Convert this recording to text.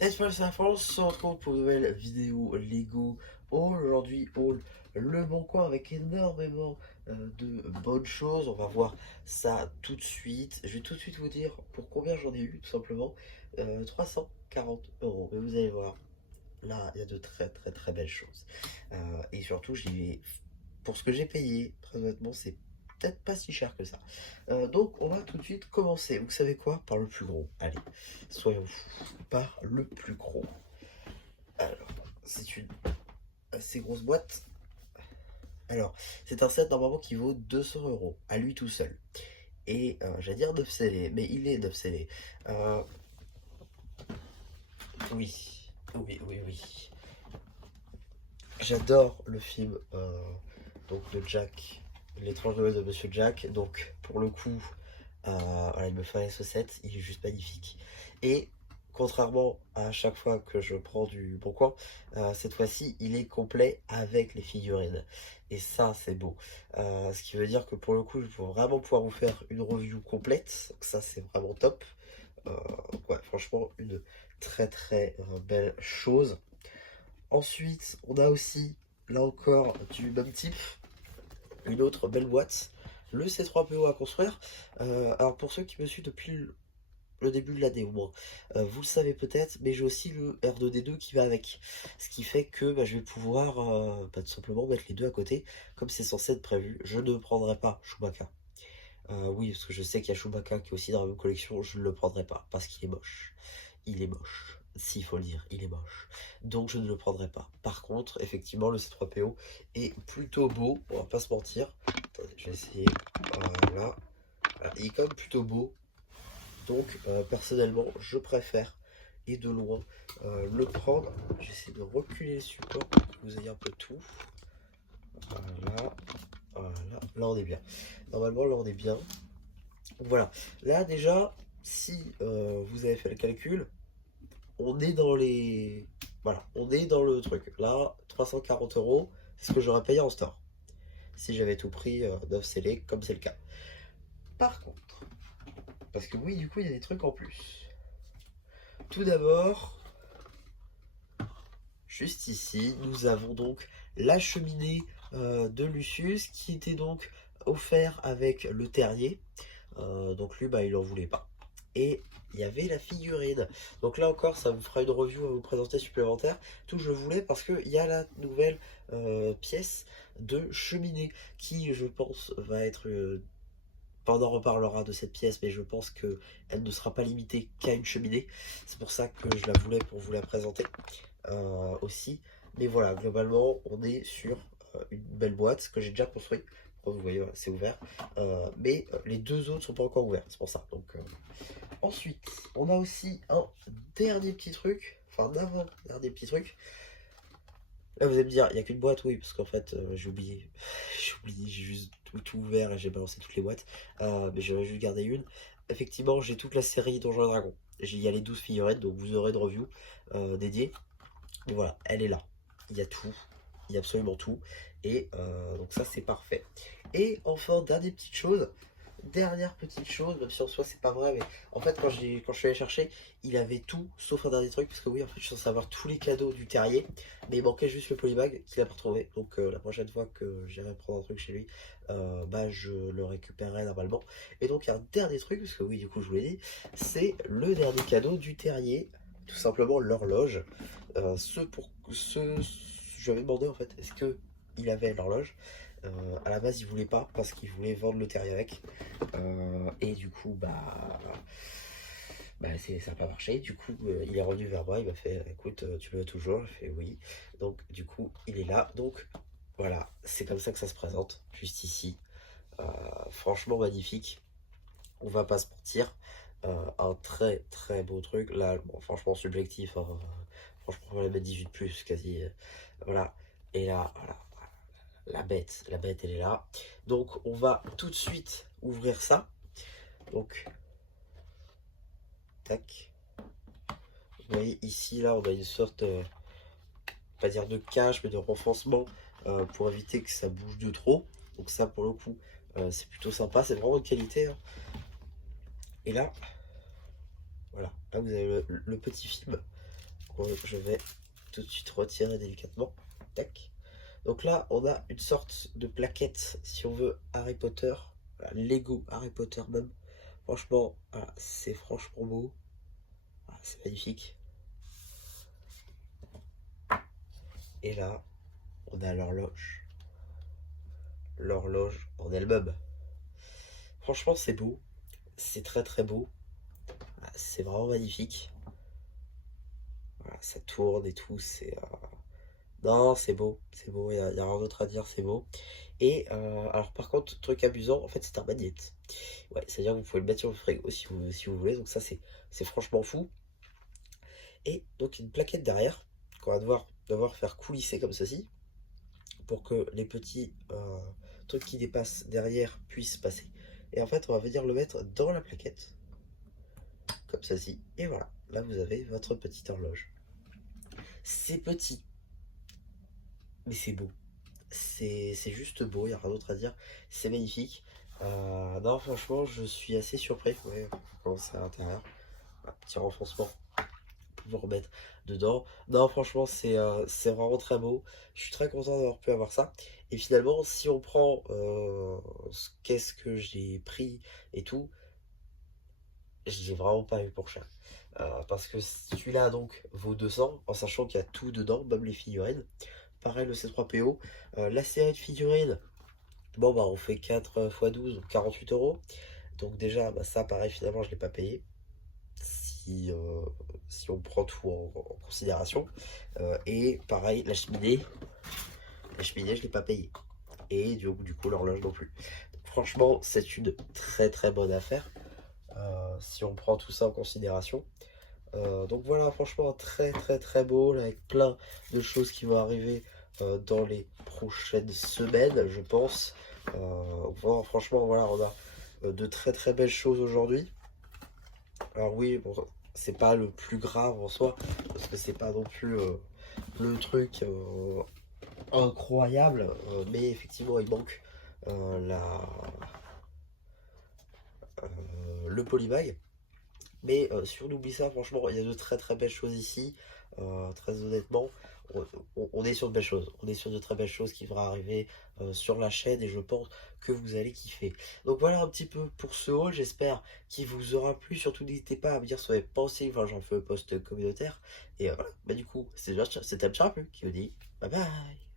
Cette fois, c'est la France, on se retrouve pour une nouvelle vidéo Lego Haul. Aujourd'hui, Haul Le Bon Coin avec énormément de bonnes choses. On va voir ça tout de suite. Je vais tout de suite vous dire pour combien j'en ai eu, tout simplement. 340 €. Mais vous allez voir, là, il y a de très très très belles choses. Et surtout, pour ce que j'ai payé, très honnêtement, c'est peut-être pas si cher que ça. Donc, on va tout de suite commencer. Vous savez quoi? Par le plus gros. Allez, soyons fous. Par le plus gros. Alors, c'est une assez grosse boîte. Alors, c'est un set normalement qui vaut 200 € à lui tout seul. Et j'allais dire 9 scellés, mais il est 9 scellés. Euh, oui, oui, oui, oui. J'adore le film donc de Jack, L'étrange Noël de Monsieur Jack. Donc pour le coup, voilà, il me fallait ce set, il est juste magnifique. Et contrairement à chaque fois que je prends du Bon Coin, cette fois-ci il est complet avec les figurines. Et ça c'est beau. Ce qui veut dire que pour le coup je vais vraiment pouvoir vous faire une review complète. Donc ça c'est vraiment top. Euh, ouais, franchement une très très belle chose. Ensuite, on a aussi, là encore, du même type, une autre belle boîte, le C3PO à construire. Alors pour ceux qui me suivent depuis le début de l'année au moins, vous le savez peut-être, mais j'ai aussi le R2D2 qui va avec. Ce qui fait que je vais pouvoir tout simplement mettre les deux à côté, comme c'est censé être prévu. Je ne prendrai pas Chewbacca. Oui, parce que je sais qu'il y a Chewbacca qui est aussi dans la même collection, je ne le prendrai pas, parce qu'il est moche. Il est moche. S'il faut le dire, il est moche. Donc je ne le prendrai pas. Par contre, effectivement, le C3PO est plutôt beau, on va pas se mentir. Attendez, je vais essayer. Voilà. Voilà, il est quand même plutôt beau. Donc personnellement, je préfère, et de loin, le prendre. J'essaie de reculer le support pour que vous ayez un peu tout. Voilà. Voilà. Là on est bien. Normalement, là on est bien. Voilà, là déjà, si vous avez fait le calcul, on est dans les... Voilà, on est dans le truc. Là, 340 €, c'est ce que j'aurais payé en store. Si j'avais tout pris 9 scellés, comme c'est le cas. Par contre, parce que oui, du coup, il y a des trucs en plus. Tout d'abord, juste ici, nous avons donc la cheminée de Lucius qui était donc offert avec le terrier. Donc lui, il en voulait pas. Et il y avait la figurine. Donc là encore, ça vous fera une review à vous présenter supplémentaire. Tout je voulais parce qu'il y a la nouvelle pièce de cheminée qui, je pense, va être... on en reparlera de cette pièce, mais je pense qu'elle ne sera pas limitée qu'à une cheminée. C'est pour ça que je la voulais pour vous la présenter aussi. Mais voilà, globalement, on est sur une belle boîte que j'ai déjà construite. Vous voyez, voilà, c'est ouvert. Mais les deux autres sont pas encore ouverts, c'est pour ça. Donc, ensuite, on a aussi un dernier petit truc, enfin un avant-dernier petit truc. Là, vous allez me dire, il n'y a qu'une boîte, oui, parce qu'en fait, j'ai oublié. J'ai oublié, j'ai juste tout ouvert et j'ai balancé toutes les boîtes. Mais j'aurais juste gardé une. Effectivement, j'ai toute la série Donjons et Dragons. Il y a les 12 figurettes, donc vous aurez de review dédiée. Mais voilà, elle est là. Il y a tout. Il y a absolument tout. Et donc ça, c'est parfait. Et enfin, dernière petite chose, même si en soi c'est pas vrai, mais en fait quand je suis allé chercher, il avait tout sauf un dernier truc, parce que oui, en fait je suis censé avoir tous les cadeaux du terrier, mais il manquait juste le polybag qu'il a pas retrouvé. Donc la prochaine fois que j'irai prendre un truc chez lui, je le récupérerai normalement. Et donc il y a un dernier truc, parce que oui, du coup je vous l'ai dit, c'est le dernier cadeau du terrier, tout simplement l'horloge. Je lui avais demandé en fait, est-ce que il avait l'horloge. À la base, il voulait pas parce qu'il voulait vendre le terrier avec. Et du coup, ça n'a pas marché. Du coup, il est revenu vers moi. Il m'a fait, écoute, tu me veux toujours? J'ai fait oui. Donc, du coup, il est là. Donc, voilà, c'est comme ça que ça se présente, juste ici. Euh, Franchement magnifique. On va pas se mentir. Un très très beau truc. Là, bon, franchement, subjectif, hein. Franchement, on va la mettre 18 plus, quasi. Voilà. Et là, voilà. La bête, elle est là. Donc, on va tout de suite ouvrir ça. Donc, tac. Vous voyez ici, là, on a une sorte, pas dire de cache, mais de renfoncement pour éviter que ça bouge de trop. Donc ça, pour le coup, c'est plutôt sympa. C'est vraiment de qualité, hein. Et là, voilà. Là, vous avez le petit film. je vais tout de suite retirer délicatement. Tac. Donc là, on a une sorte de plaquette, si on veut, Harry Potter. Voilà, Lego Harry Potter même. Franchement, voilà, c'est franchement beau. Voilà, c'est magnifique. Et là, on a l'horloge. L'horloge en elle-même. Franchement, c'est beau. C'est très très beau. Voilà, c'est vraiment magnifique. Voilà, ça tourne et tout. Non, c'est beau. C'est beau. Y a rien d'autre à dire. C'est beau. Et alors, par contre, truc amusant, en fait, c'est un magnet. Ouais, c'est-à-dire que vous pouvez le mettre sur le frigo si vous voulez. Donc, ça, c'est franchement fou. Et donc, une plaquette derrière qu'on va devoir faire coulisser comme ceci pour que les petits trucs qui dépassent derrière puissent passer. Et en fait, on va venir le mettre dans la plaquette, comme ceci. Et voilà, là vous avez votre petite horloge. C'est petit, mais c'est beau. C'est juste beau, il n'y a rien d'autre à dire. C'est magnifique. Non, franchement, je suis assez surpris. Ouais, comment c'est à l'intérieur. Un petit renfoncement pour vous remettre dedans. Non, franchement, c'est vraiment très beau. Je suis très content d'avoir pu avoir ça. Et finalement, si on prend qu'est-ce que j'ai pris et tout, j'ai vraiment pas eu pour cher. Parce que celui-là donc vaut 200, en sachant qu'il y a tout dedans, même les figurines. Pareil le C3PO. La série de figurines, bon bah on fait 4 x 12, donc 48 euros. Donc déjà, bah, ça pareil, finalement je l'ai pas payé. Si on prend tout en considération. Et pareil, la cheminée je l'ai pas payé. Et du coup l'horloge non plus. Donc, franchement, c'est une très très bonne affaire. Si on prend tout ça en considération. Donc voilà, franchement, très très très beau, là, avec plein de choses qui vont arriver dans les prochaines semaines, je pense. Bon, franchement, voilà, on a de très très belles choses aujourd'hui. Alors oui, bon, c'est pas le plus grave en soi, parce que c'est pas non plus le truc incroyable, mais effectivement, il manque la, le polybag. Mais si on oublie ça, franchement, il y a de très très belles choses ici. Très honnêtement, on est sur de belles choses. On est sur de très belles choses qui vont arriver sur la chaîne et je pense que vous allez kiffer. Donc voilà un petit peu pour ce haul. J'espère qu'il vous aura plu. Surtout, n'hésitez pas à me dire ce que vous avez pensé. Enfin, j'en fais un post communautaire. Et voilà, bah du coup, c'était un petit peu qui vous dit bye bye.